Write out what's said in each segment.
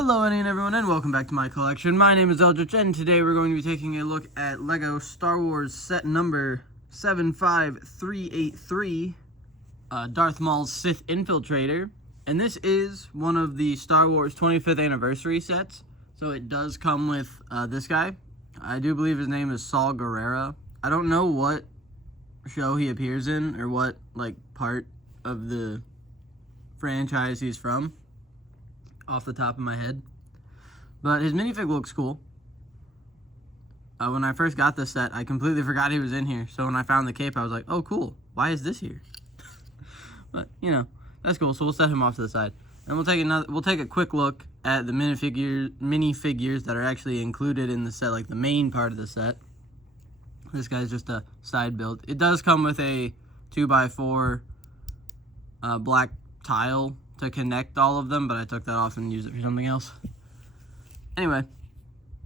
Hello everyone, and welcome back to my collection. My name is Eldritch, and today we're going to be taking a look at LEGO Star Wars set number 75383, Darth Maul's Sith Infiltrator. And this is one of the Star Wars 25th anniversary sets, so it does come with this guy. I do believe his name is Saw Gerrera. I don't know what show he appears in, or what part of the franchise he's from, off the top of my head, but his minifig looks cool. When I first got this set, I completely forgot he was in here, so when I found the cape, I was like, oh cool, why is this here? But you know, that's cool. So we'll set him off to the side, and we'll take a quick look at the minifigures that are actually included in the set, like the main part of the set. This guy's just a side build. It does come with a 2x4 black tile to connect all of them, but I took that off and used it for something else. Anyway,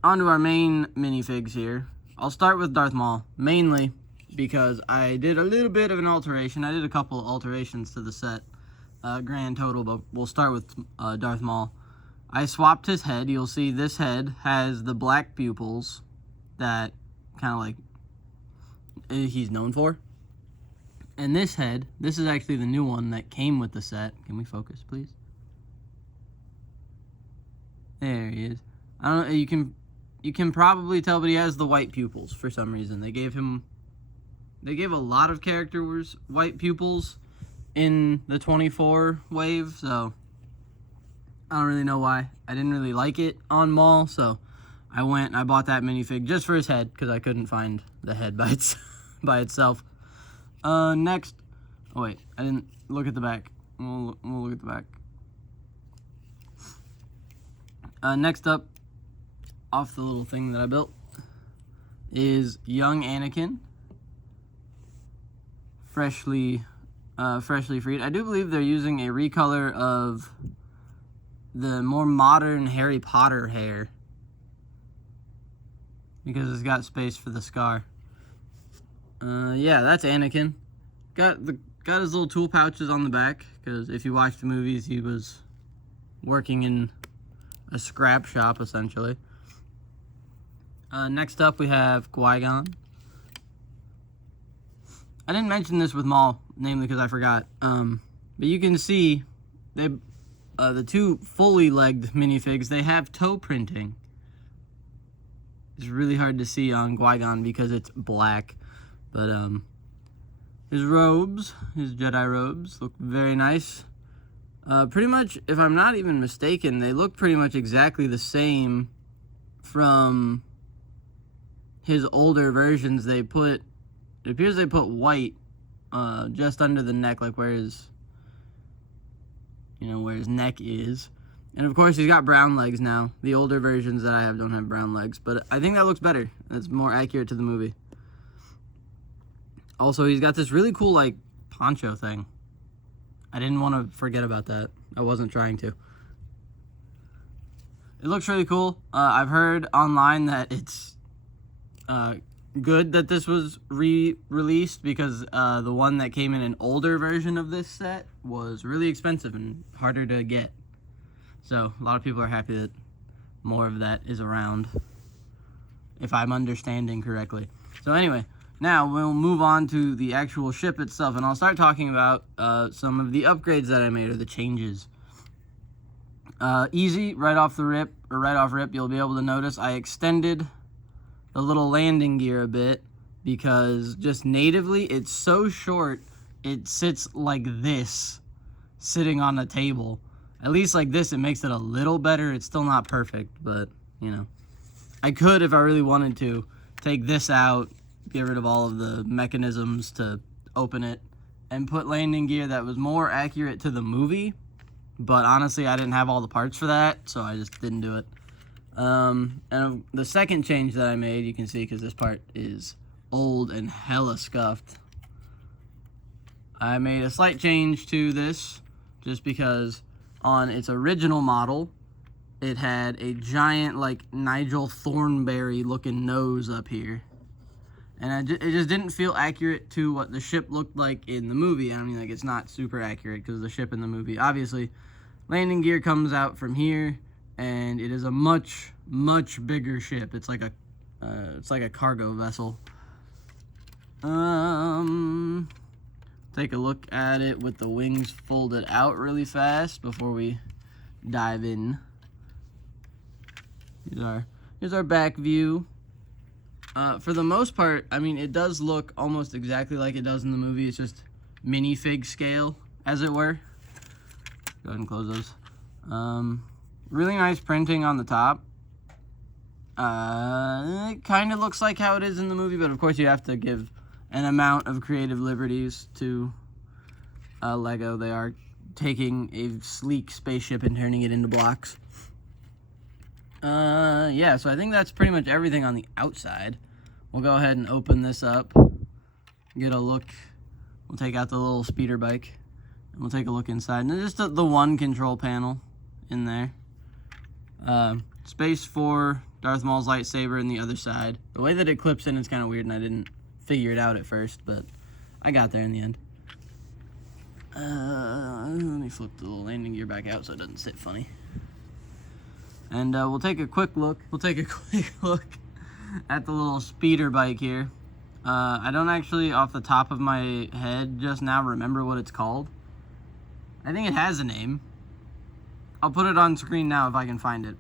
on to our main minifigs here. I'll start with Darth Maul, mainly because I did a little bit of an alteration. I did a couple of alterations to the set, grand total, but we'll start with Darth Maul. I swapped his head. You'll see this head has the black pupils that kind of like he's known for. And this head, this is actually the new one that came with the set. Can we focus, please? There he is. I don't know, you can probably tell, but he has the white pupils for some reason. They gave a lot of characters white pupils in the 24 wave, so I don't really know why. I didn't really like it on Maul, so I went and I bought that minifig just for his head because I couldn't find the head by itself. Next, oh wait, I didn't look at the back. We'll look at the back. Next up, off the little thing that I built, is young Anakin, freshly freed. I do believe they're using a recolor of the more modern Harry Potter hair because it's got space for the scar. Yeah, that's Anakin. Got his little tool pouches on the back, because if you watch the movies, he was working in a scrap shop, essentially. Next up, we have Qui-Gon. I didn't mention this with Maul, namely because I forgot. But you can see, the two fully legged minifigs, they have toe printing. It's really hard to see on Qui-Gon because it's black. But his robes, his Jedi robes, look very nice. Pretty much, if I'm not even mistaken, they look pretty much exactly the same from his older versions. It appears they put white just under the neck, like where his neck is. And of course, he's got brown legs now. The older versions that I have don't have brown legs, but I think that looks better. That's more accurate to the movie. Also, he's got this really cool, poncho thing. I didn't want to forget about that. I wasn't trying to. It looks really cool. I've heard online that it's good that this was re-released because the one that came in an older version of this set was really expensive and harder to get. So, a lot of people are happy that more of that is around, if I'm understanding correctly. So anyway, now we'll move on to the actual ship itself, and I'll start talking about some of the upgrades that I made, or the changes. Easy, right off rip, you'll be able to notice I extended the little landing gear a bit, because just natively, it's so short, it sits like this, sitting on a table. At least like this, it makes it a little better. It's still not perfect, but, I could, if I really wanted to, take this out, get rid of all of the mechanisms to open it, and put landing gear that was more accurate to the movie. But honestly, I didn't have all the parts for that, so I just didn't do it. And the second change that I made, you can see because this part is old and hella scuffed. I made a slight change to this just because on its original model, it had a giant, Nigel Thornberry looking nose up here. And it just didn't feel accurate to what the ship looked like in the movie. I mean, it's not super accurate because the ship in the movie, obviously, landing gear comes out from here. and it is a much bigger ship. It's like a cargo vessel. Take a look at it with the wings folded out really fast before we dive in. Here's our back view. For the most part, I mean, it does look almost exactly like it does in the movie. It's just minifig scale, as it were. Go ahead and close those. Really nice printing on the top. It kind of looks like how it is in the movie, but of course you have to give an amount of creative liberties to Lego. They are taking a sleek spaceship and turning it into blocks. Yeah, so I think that's pretty much everything on the outside. We'll go ahead and open this up, get a look. We'll take out the little speeder bike, and we'll take a look inside. And there's just the one control panel in there. Space for Darth Maul's lightsaber in the other side. The way that it clips in is kind of weird, and I didn't figure it out at first, but I got there in the end. Let me flip the little landing gear back out so it doesn't sit funny. And we'll take a quick look. At the little speeder bike here. I don't actually, off the top of my head just now, remember what it's called. I think it has a name. I'll put it on screen now if I can find it.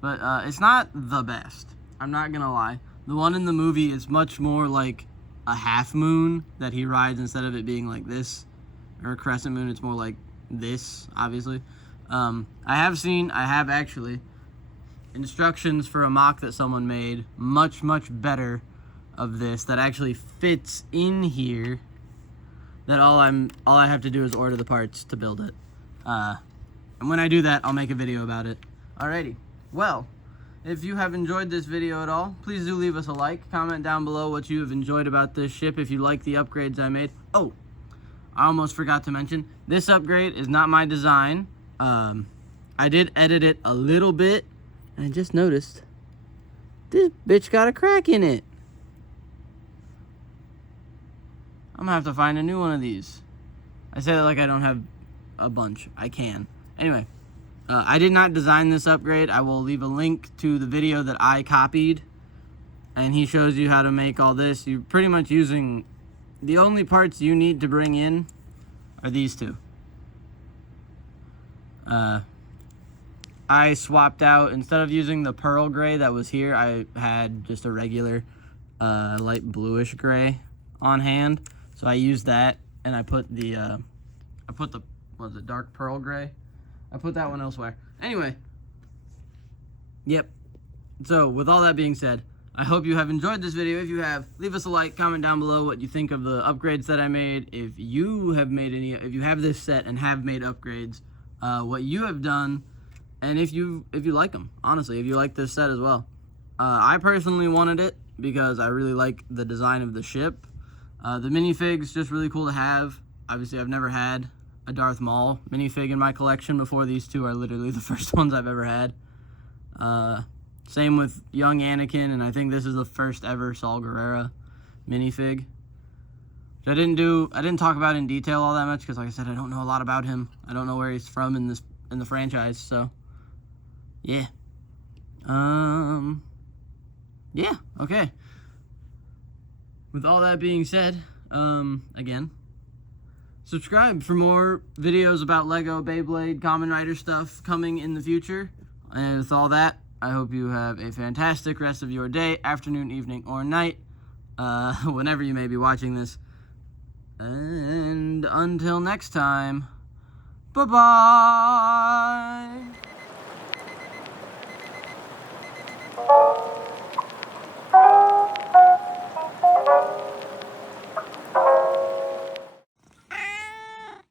But it's not the best. I'm not gonna lie. The one in the movie is much more like a half moon that he rides instead of it being like this. Or a crescent moon, it's more like this, obviously. I have actually instructions for a mock that someone made, much better of this, that actually fits in here, that all I have to do is order the parts to build it. And when I do that, I'll make a video about it. Alrighty, well, if you have enjoyed this video at all, please do leave us a like, comment down below what you have enjoyed about this ship, if you like the upgrades I made. Oh, I almost forgot to mention, this upgrade is not my design. I did edit it a little bit, and I just noticed this bitch got a crack in it. I'm gonna have to find a new one of these. I say that like I don't have a bunch. I can. Anyway, I did not design this upgrade. I will leave a link to the video that I copied, and he shows you how to make all this. You're pretty much using, the only parts you need to bring in are these two. I swapped out, instead of using the pearl gray that was here, I had just a regular light bluish gray on hand. So I used that, and I put the what was it, dark pearl gray? I put that one elsewhere. Anyway, yep. So with all that being said, I hope you have enjoyed this video. If you have, leave us a like, comment down below what you think of the upgrades that I made. If you have made any, if you have this set and have made upgrades, what you have done, and if you like them, honestly, if you like this set as well. I personally wanted it because I really like the design of the ship. The minifig's just really cool to have. Obviously, I've never had a Darth Maul minifig in my collection before. These two are literally the first ones I've ever had. Same with young Anakin, and I think this is the first ever Saw Gerrera minifig. Which I didn't talk about in detail all that much because, like I said, I don't know a lot about him. I don't know where he's from in the franchise, so yeah. Yeah, okay. With all that being said, again, subscribe for more videos about Lego, Beyblade, Kamen Rider stuff coming in the future. And with all that, I hope you have a fantastic rest of your day, afternoon, evening, or night, whenever you may be watching this. And until next time, bye-bye!